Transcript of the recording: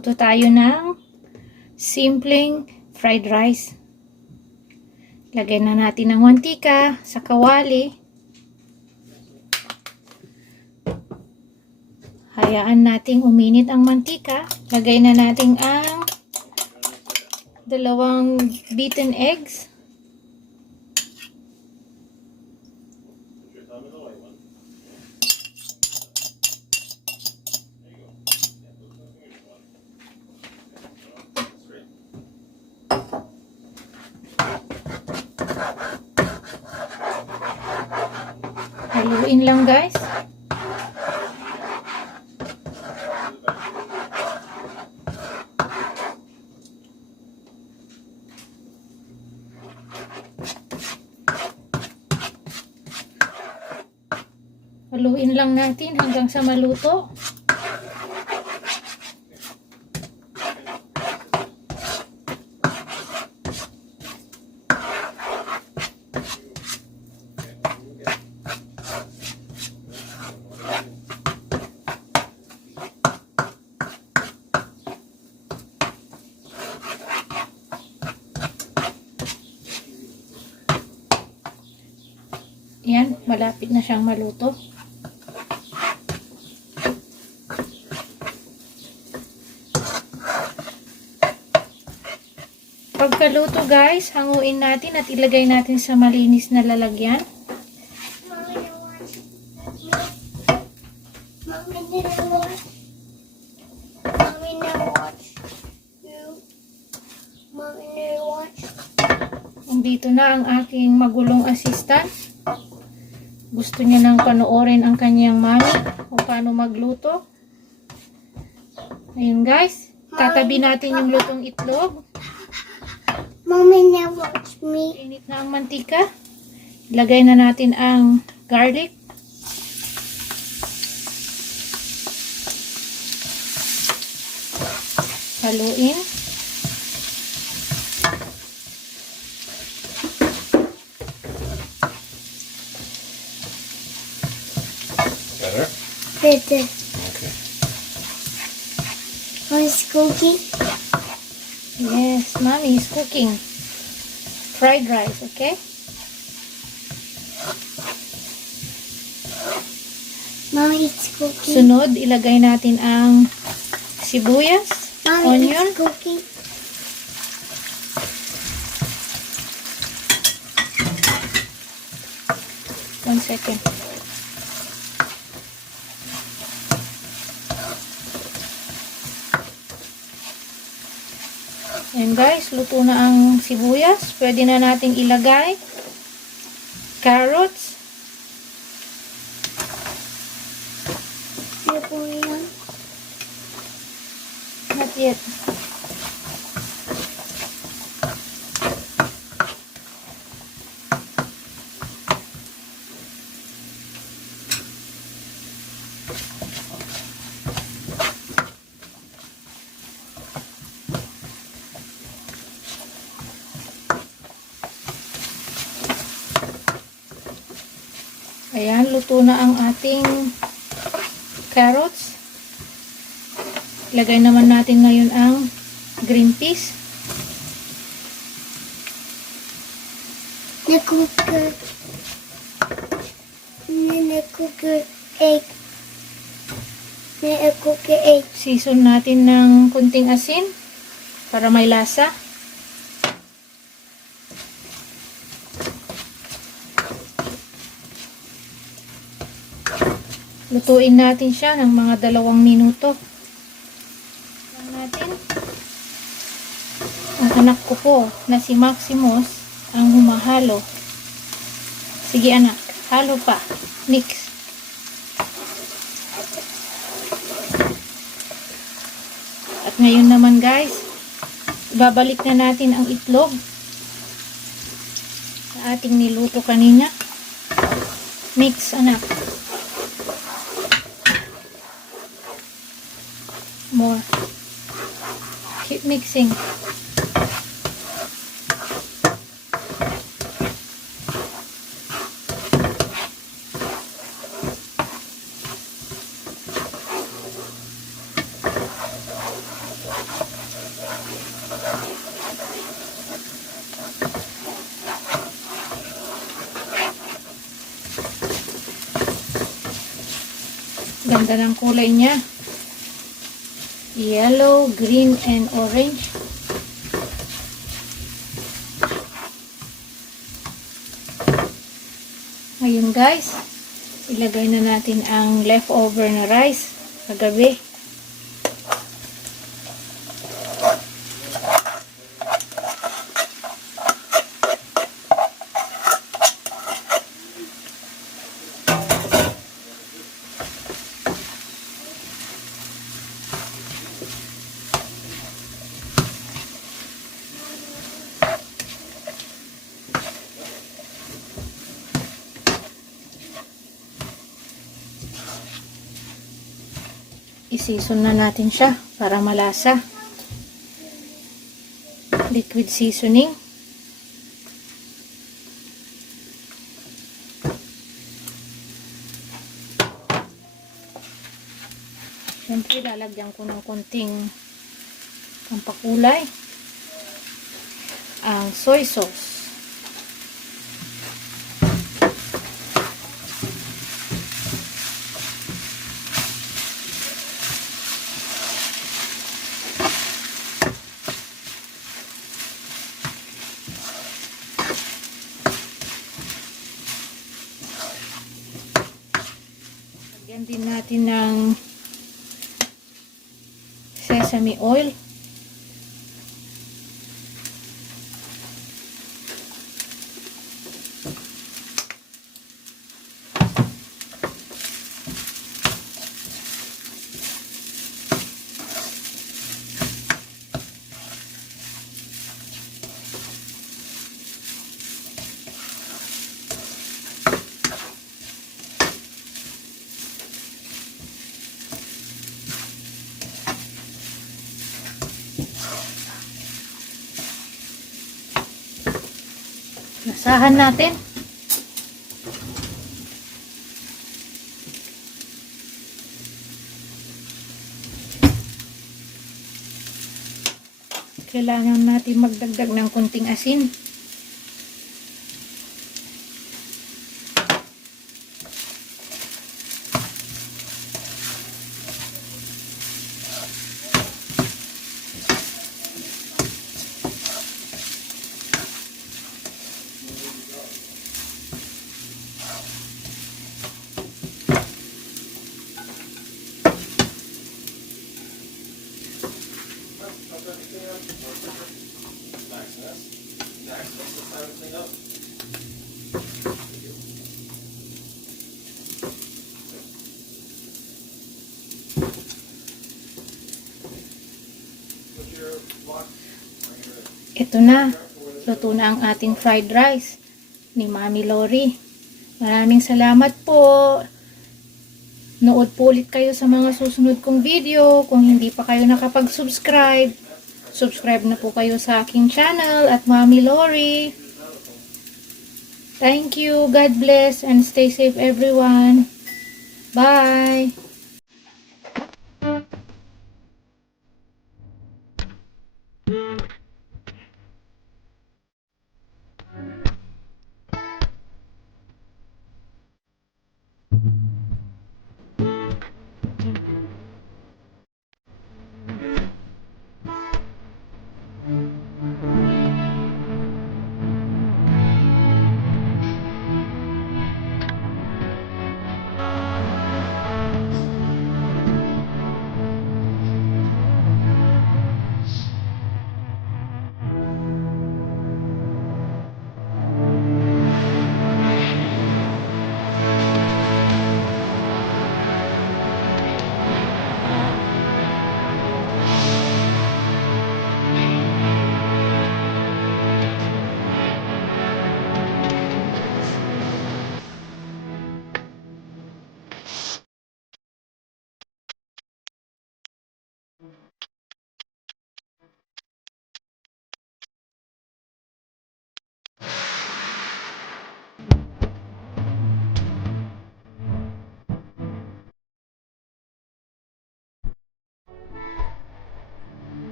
Magluto tayo ng simpleng fried rice. Lagay na natin ng mantika sa kawali. Hayaan nating uminit ang mantika. Lagay na natin ang 2 beaten eggs. Haluin lang, guys. Haluin lang natin hanggang sa maluto. Yan, malapit na siyang maluto. Pagkaluto, guys, hanguin natin at ilagay natin sa malinis na lalagyan. Dito na ang aking magulong assistant. Gusto niya nang panoorin ang kanyang mami kung paano magluto. Ayun, guys, tatabi natin yung lutong itlog. Mommy now watch me. Init na ang mantika. Ilagay na natin ang garlic. Haluin. Better? Better. Okay. Mommy's cooking. Yes, mommy is cooking fried rice, okay? Mommy's cooking. Sunod, ilagay natin ang sibuyas, Mommy onion. is cooking. One second. Ayan, guys, luto na ang sibuyas. Pwede na nating ilagay carrots. Ano po yan? Not yet. Ayan, luto na ang ating carrots. Lagay naman natin ngayon ang green peas. Na-cooker. Na-cooker egg. Na-cooker egg. Season natin ng kunting asin para may lasa. Lutuin natin siya ng mga 2 minuto. Lang natin. Ang anak ko po na si Maximus ang humahalo. Sige anak, halo pa. Mix. At ngayon naman, guys, ibabalik na natin ang itlog sa ating niluto kanina. Mix, anak. More. Keep mixing. Ganda ng kulay niya. Yellow, green, and orange. Ngayon guys, ilagay na natin ang leftover na rice kagabi. I-season na natin siya para malasa. Liquid seasoning. Siyempre, lalagyan ko ng konting pampakulay. Ang soy sauce. Lagyan din natin ng sesame oil. Lasahan natin. Kailangan natin magdagdag ng konting asin. Ito na. Luto na ang ating fried rice ni Mami Lori. Maraming salamat po. Nood po ulit kayo sa mga susunod kong video. Kung hindi pa kayo nakapag-subscribe, subscribe na po kayo sa aking channel at Mami Lori. Thank you. God bless and stay safe everyone. Bye.